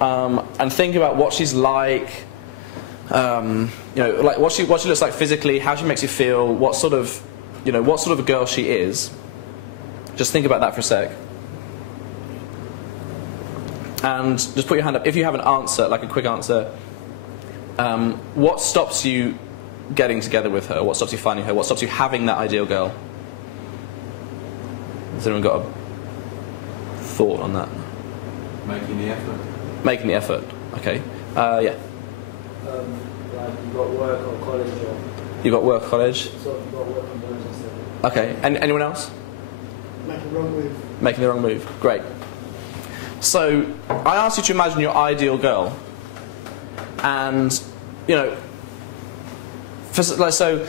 and think about what she's like, you know, like what she looks like physically, how she makes you feel, what sort of a girl she is. Just think about that for a sec. And just put your hand up. If you have an answer, like a quick answer, what stops you getting together with her? What stops you finding her? What stops you having that ideal girl? Has anyone got a thought on that? Making the effort. Making the effort. Okay. Yeah. Like you've got work or college or... You've got work, college? So you've got work on those and stuff. Okay. And anyone else? Making the wrong move. Making the wrong move. Great. So I asked you to imagine your ideal girl, and you know, so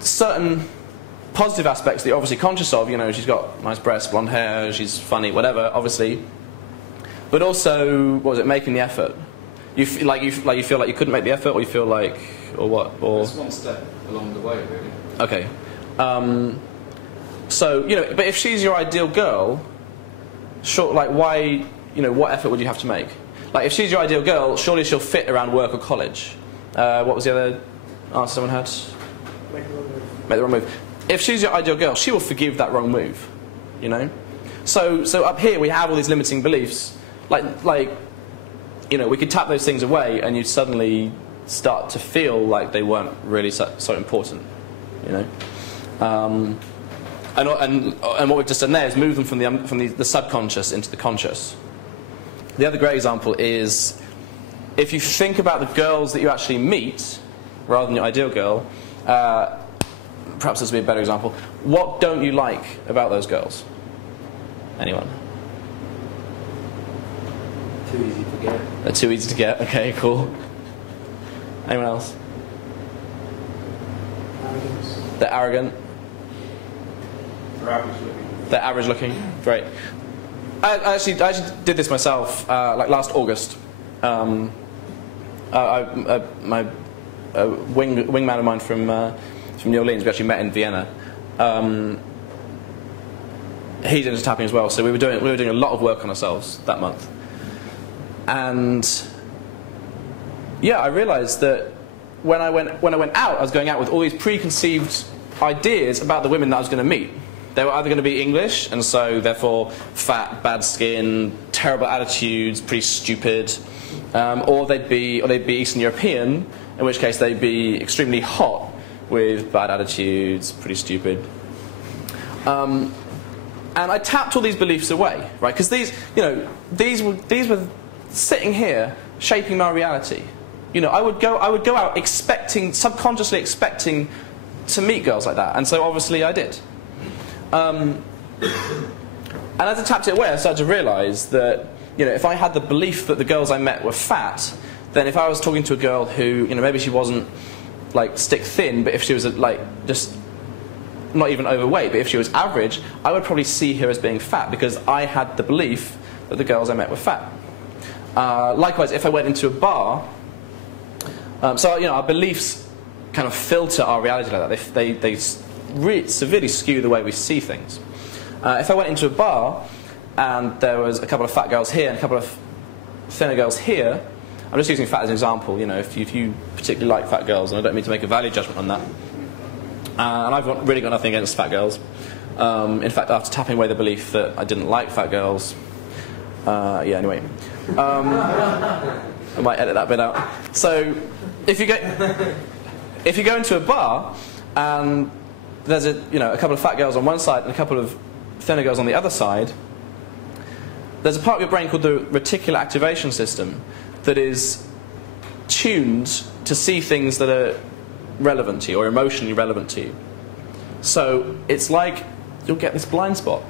certain positive aspects that you're obviously conscious of. You know, she's got nice breasts, blonde hair, she's funny, whatever. Obviously, but also, what was it? Making the effort. You feel like you couldn't make the effort, or you feel like, or what? Or it's one step along the way, really. Okay. So you know, but if she's your ideal girl, sure, like why? You know, what effort would you have to make? Like if she's your ideal girl, surely she'll fit around work or college. What was the other answer someone had? Make the wrong move. Make the wrong move. If she's your ideal girl, she will forgive that wrong move. You know. So up here we have all these limiting beliefs. Like you know, we could tap those things away, and you'd suddenly start to feel like they weren't really so important. You know. And what we've just done there is move them from the subconscious into the conscious. The other great example is if you think about the girls that you actually meet, rather than your ideal girl, perhaps this would be a better example. What don't you like about those girls? Anyone? Too easy to get. They're too easy to get. Okay, cool. Anyone else? Arrogance. They're arrogant. For average looking. They're average looking. Great. I actually did this myself, like last August. My wingman of mine from New Orleans, we actually met in Vienna. He's into tapping as well, so we were doing a lot of work on ourselves that month. And yeah, I realised that when I went out, I was going out with all these preconceived ideas about the women that I was going to meet. They were either going to be English, and so therefore fat, bad skin, terrible attitudes, pretty stupid, or they'd be Eastern European, in which case they'd be extremely hot with bad attitudes, pretty stupid. And I tapped all these beliefs away, right? Because these were sitting here shaping my reality. You know, I would go out subconsciously expecting to meet girls like that, and so obviously I did. And as I tapped it away, I started to realise that, you know, if I had the belief that the girls I met were fat, then if I was talking to a girl who, you know, maybe she wasn't like stick thin, but if she was like just not even overweight, but if she was average, I would probably see her as being fat because I had the belief that the girls I met were fat. Likewise, if I went into a bar, so, you know, our beliefs kind of filter our reality like that. They severely skew the way we see things. If I went into a bar and there was a couple of fat girls here and a couple of thinner girls here, I'm just using fat as an example, you know, if you particularly like fat girls, and I don't mean to make a value judgment on that. And I've really got nothing against fat girls. In fact, after tapping away the belief that I didn't like fat girls, yeah, anyway. I might edit that bit out. So, if you go into a bar and there's a couple of fat girls on one side and a couple of thinner girls on the other side, there's a part of your brain called the reticular activation system that is tuned to see things that are relevant to you or emotionally relevant to you. So it's like you'll get this blind spot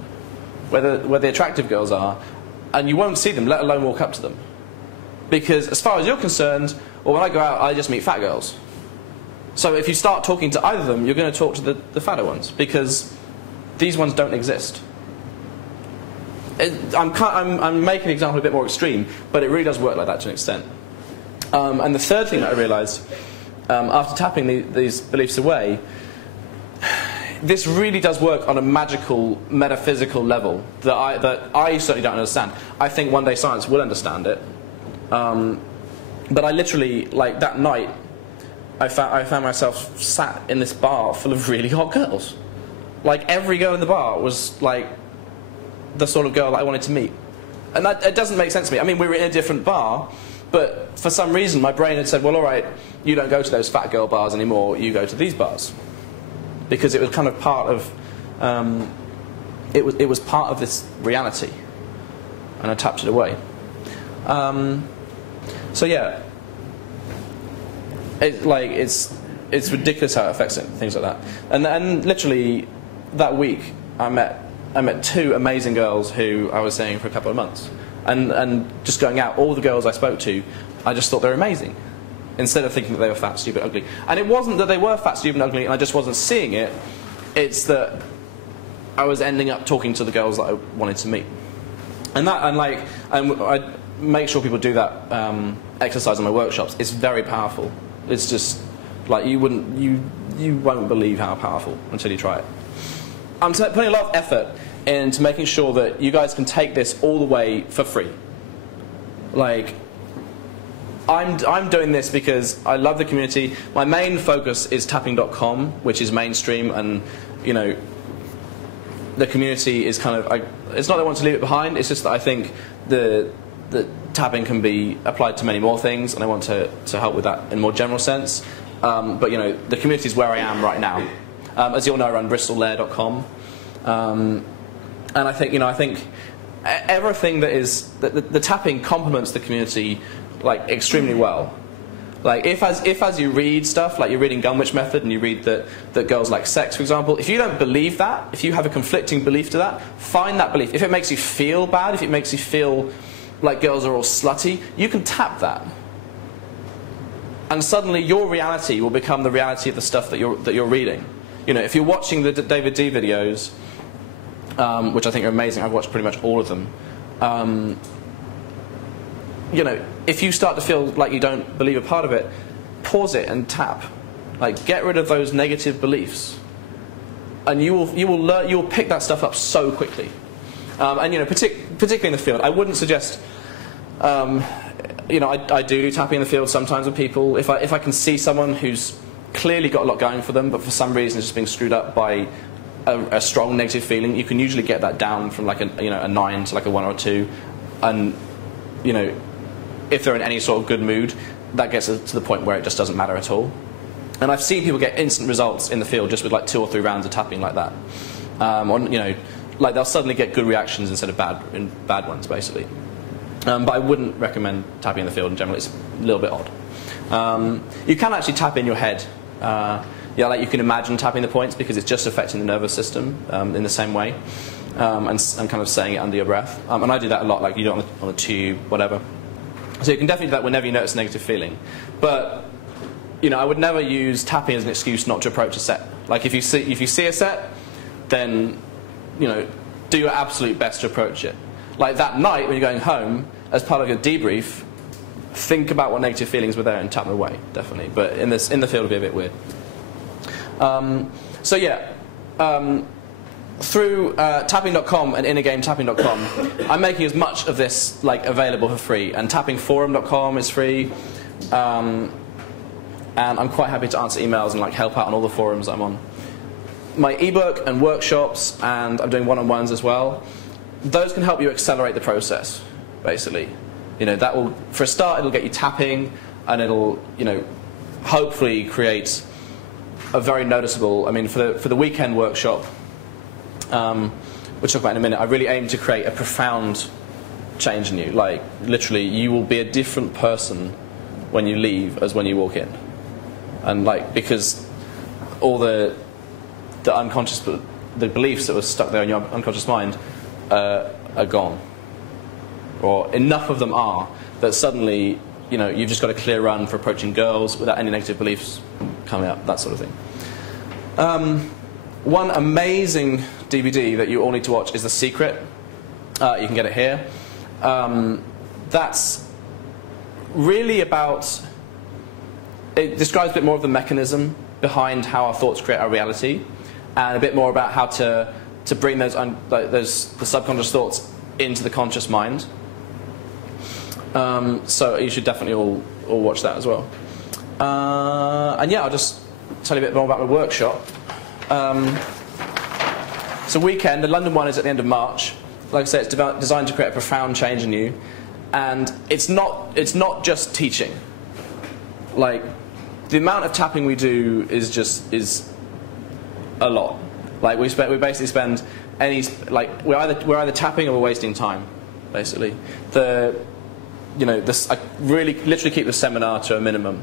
where the attractive girls are, and you won't see them, let alone walk up to them. Because as far as you're concerned, well, when I go out, I just meet fat girls. So if you start talking to either of them, you're going to talk to the fatter ones, because these ones don't exist. I'm making the example a bit more extreme, but it really does work like that to an extent. And the third thing that I realised, after tapping these beliefs away, this really does work on a magical, metaphysical level that I certainly don't understand. I think one day science will understand it. But I literally, like that night, I found myself sat in this bar full of really hot girls. Like every girl in the bar was like the sort of girl that I wanted to meet. And it doesn't make sense to me. I mean, we were in a different bar, but for some reason my brain had said, well, all right, you don't go to those fat girl bars anymore, you go to these bars. Because it was kind of part of, it was part of this reality. And I tapped it away. So yeah, it's ridiculous how it affects things like that. And literally that week I met two amazing girls who I was seeing for a couple of months, and just going out, all the girls I spoke to, I just thought they were amazing, instead of thinking that they were fat, stupid, ugly. And it wasn't that they were fat, stupid, and ugly, and I just wasn't seeing it. It's that I was ending up talking to the girls that I wanted to meet, and I make sure people do that exercise in my workshops. It's very powerful. It's just like you won't believe how powerful until you try it. I'm putting a lot of effort into making sure that you guys can take this all the way for free. Like, I'm doing this because I love the community. My main focus is tapping.com, which is mainstream, and you know, the community is kind of, it's not that I want to leave it behind, it's just that I think the tapping can be applied to many more things, and I want to help with that in a more general sense. But you know, the community is where I am right now. As you all know, I run bristolllair.com, and I think everything that is the tapping complements the community like extremely well. Like if as you read stuff, like you're reading Gunwich Method and you read that girls like sex, for example, if you don't believe that, if you have a conflicting belief to that, find that belief. If it makes you feel bad, if it makes you feel like girls are all slutty, you can tap that. And suddenly your reality will become the reality of the stuff that you're reading. You know, if you're watching the David D videos, which I think are amazing. I've watched pretty much all of them. You know, if you start to feel like you don't believe a part of it, pause it and tap. Like, get rid of those negative beliefs, and you will pick that stuff up so quickly. And you know, particularly in the field, I wouldn't suggest. You know, I do tapping in the field sometimes with people. If I can see someone who's clearly got a lot going for them, but for some reason is just being screwed up by a strong negative feeling, you can usually get that down from like a 9 to like a 1 or 2, and you know, if they're in any sort of good mood, that gets to the point where it just doesn't matter at all. And I've seen people get instant results in the field just with like 2 or 3 rounds of tapping like that. You know, like they'll suddenly get good reactions instead of bad ones, basically. But I wouldn't recommend tapping in the field in general. It's a little bit odd. You can actually tap in your head. Yeah, like you can imagine tapping the points because it's just affecting the nervous system in the same way, and kind of saying it under your breath. And I do that a lot, like you do it on the tube, whatever. So you can definitely do that whenever you notice a negative feeling. But you know, I would never use tapping as an excuse not to approach a set. Like if you see a set, then you know, do your absolute best to approach it. Like that night when you're going home, as part of your debrief, think about what negative feelings were there and tap them away, definitely. But in the field, it'll be a bit weird. So yeah, through tapping.com and innergametapping.com, I'm making as much of this like available for free. And tappingforum.com is free. And I'm quite happy to answer emails and like help out on all the forums I'm on. My ebook and workshops, and I'm doing one-on-ones as well. Those can help you accelerate the process, basically. You know, that will, for a start, it'll get you tapping, and it'll, you know, hopefully create a very noticeable. I mean, for the weekend workshop, we'll talk about in a minute. I really aim to create a profound change in you. Like, literally, you will be a different person when you leave as when you walk in, and like because all the unconscious, the beliefs that were stuck there in your unconscious mind are gone, or enough of them are that suddenly, you know, you've just got a clear run for approaching girls without any negative beliefs coming up, that sort of thing. One amazing DVD that you all need to watch is The Secret. You can get it here. That's really about, it describes a bit more of the mechanism behind how our thoughts create our reality, and a bit more about how to bring the subconscious thoughts into the conscious mind. So you should definitely all watch that as well. And yeah, I'll just tell you a bit more about my workshop. So weekend, the London one is at the end of March. Like I say, it's designed to create a profound change in you, and it's not just teaching. Like, the amount of tapping we do is a lot. Like we basically spend we're either tapping or we're wasting time, basically. I really literally keep the seminar to a minimum.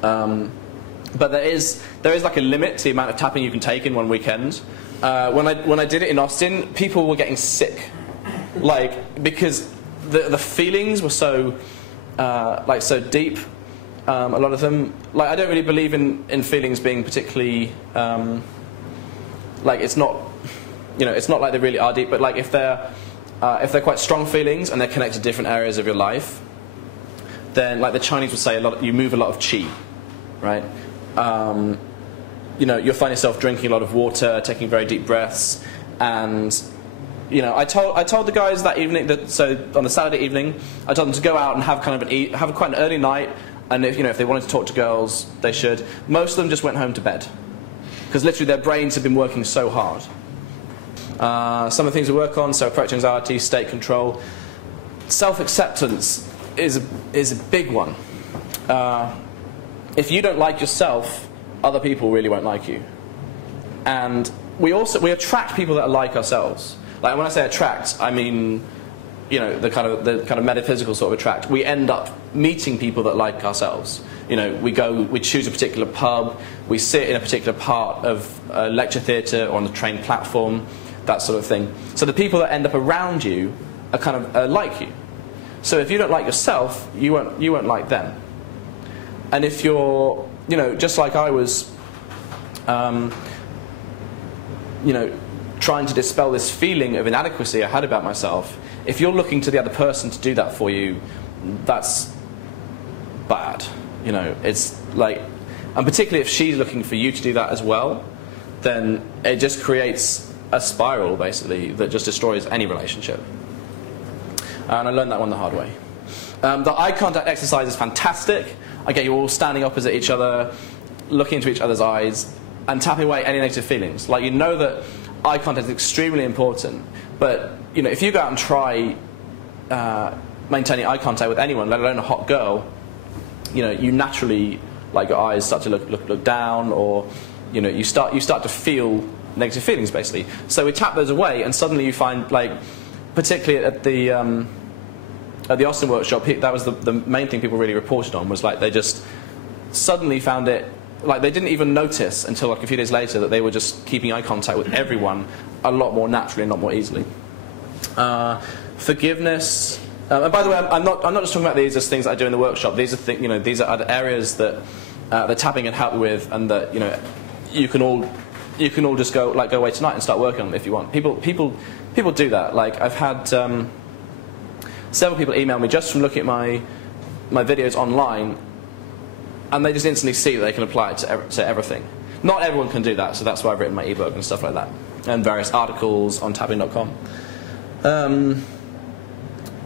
But there is like a limit to the amount of tapping you can take in one weekend. When I did it in Austin, people were getting sick, like because the feelings were so so deep. A lot of them, like I don't really believe in feelings being particularly it's not, you know, it's not like they really are deep. But like if they're quite strong feelings and they're connected to different areas of your life, then like the Chinese would say, you move a lot of qi, right? You know, you'll find yourself drinking a lot of water, taking very deep breaths, and you know, I told the guys that evening so on the Saturday evening, I told them to go out and have have quite an early night, and if they wanted to talk to girls, they should. Most of them just went home to bed because literally their brains have been working so hard. Some of the things we work on, so approach anxiety, state control, self-acceptance is a big one. If you don't like yourself, other people really won't like you. And we attract people that are like ourselves. Like when I say attract, I mean, you know, the kind of metaphysical sort of attract. We end up meeting people that like ourselves. You know, we choose a particular pub, we sit in a particular part of a lecture theatre or on the train platform, that sort of thing. So the people that end up around you are kind of like you. So if you don't like yourself, you won't like them. And if you're, you know, just like I was, you know, trying to dispel this feeling of inadequacy I had about myself, if you're looking to the other person to do that for you, that's bad. You know, it's like, and particularly if she's looking for you to do that as well, then it just creates a spiral, basically, that just destroys any relationship. And I learned that one the hard way. The eye contact exercise is fantastic. I get you all standing opposite each other, looking into each other's eyes, and tapping away any negative feelings. Like, you know that eye contact is extremely important, but you know, if you go out and try maintaining eye contact with anyone, let alone a hot girl, you know, you naturally, like, your eyes start to look down, or you know, you start to feel negative feelings, basically. So we tap those away, and suddenly you find, like, particularly at the Austin workshop, that was the main thing people really reported on, was like they just suddenly found it, like they didn't even notice until like a few days later that they were just keeping eye contact with everyone a lot more naturally and a lot more easily. Forgiveness. And by the way, I'm not just talking about these as things I do in the workshop. These are you know, these are other areas that the tapping can help you with, and that, you know, you can all just go away tonight and start working on them if you want. People do that. Like, I've had several people email me just from looking at my videos online, and they just instantly see that they can apply it to everything. Not everyone can do that, so that's why I've written my ebook and stuff like that, and various articles on tapping.com.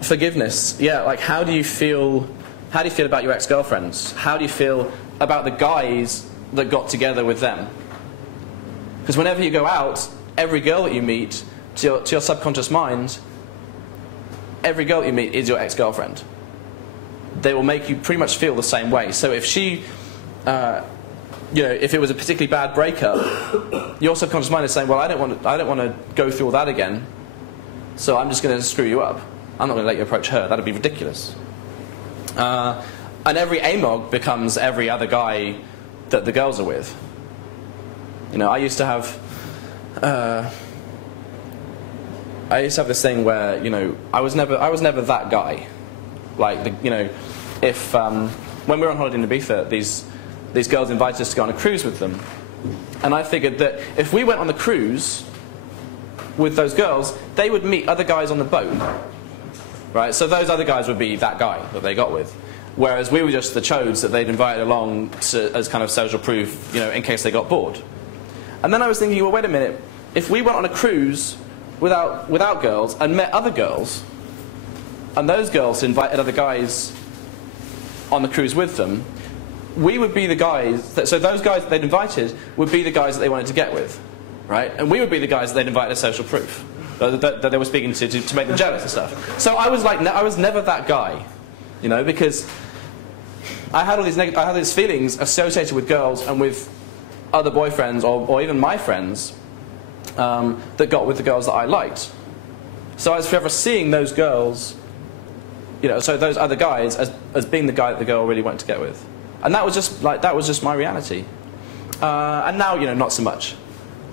Forgiveness. Yeah, like, how do you feel about your ex-girlfriends? How do you feel about the guys that got together with them? Because whenever you go out, every girl that you meet, to your subconscious mind, every girl that you meet is your ex-girlfriend. They will make you pretty much feel the same way. So if she, you know, if it was a particularly bad breakup, your subconscious mind is saying, well, I don't want to go through all that again, so I'm just going to screw you up. I'm not going to let you approach her. That'd be ridiculous. And every AMOG becomes every other guy that the girls are with. You know, I used to have this thing where, you know, I was never that guy. Like, you know, if when we were on holiday in Ibiza, these girls invited us to go on a cruise with them, and I figured that if we went on the cruise with those girls, they would meet other guys on the boat, right? So those other guys would be that guy that they got with, whereas we were just the chodes that they'd invited along as kind of social proof, you know, in case they got bored. And then I was thinking, well, wait a minute, if we went on a cruise without girls and met other girls, and those girls invited other guys on the cruise with them, we would be the guys so those guys that they'd invited would be the guys that they wanted to get with, right? And we would be the guys that they'd invited as social proof, that they were speaking to make them jealous and stuff. So I was like, I was never that guy, you know, because I had all these feelings associated with girls and with other boyfriends or even my friends that got with the girls that I liked. So I was forever seeing those girls, you know, so those other guys as being the guy that the girl really wanted to get with. And that was just my reality. And now, you know, not so much.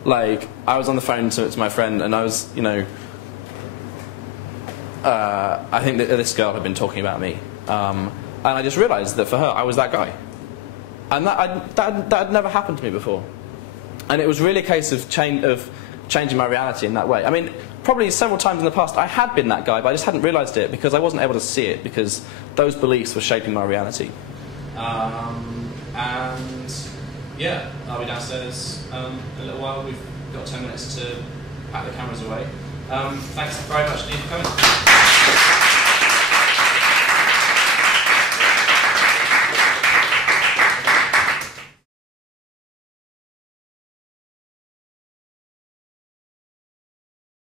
Like, I was on the phone to my friend, and I was, you know, I think that this girl had been talking about me. And I just realised that for her, I was that guy. And that had never happened to me before. And it was really a case of changing my reality in that way. I mean, probably several times in the past I had been that guy, but I just hadn't realised it because I wasn't able to see it, because those beliefs were shaping my reality. And yeah, I'll be downstairs in a little while. We've got 10 minutes to pack the cameras away. Thanks very much, Lee, for coming.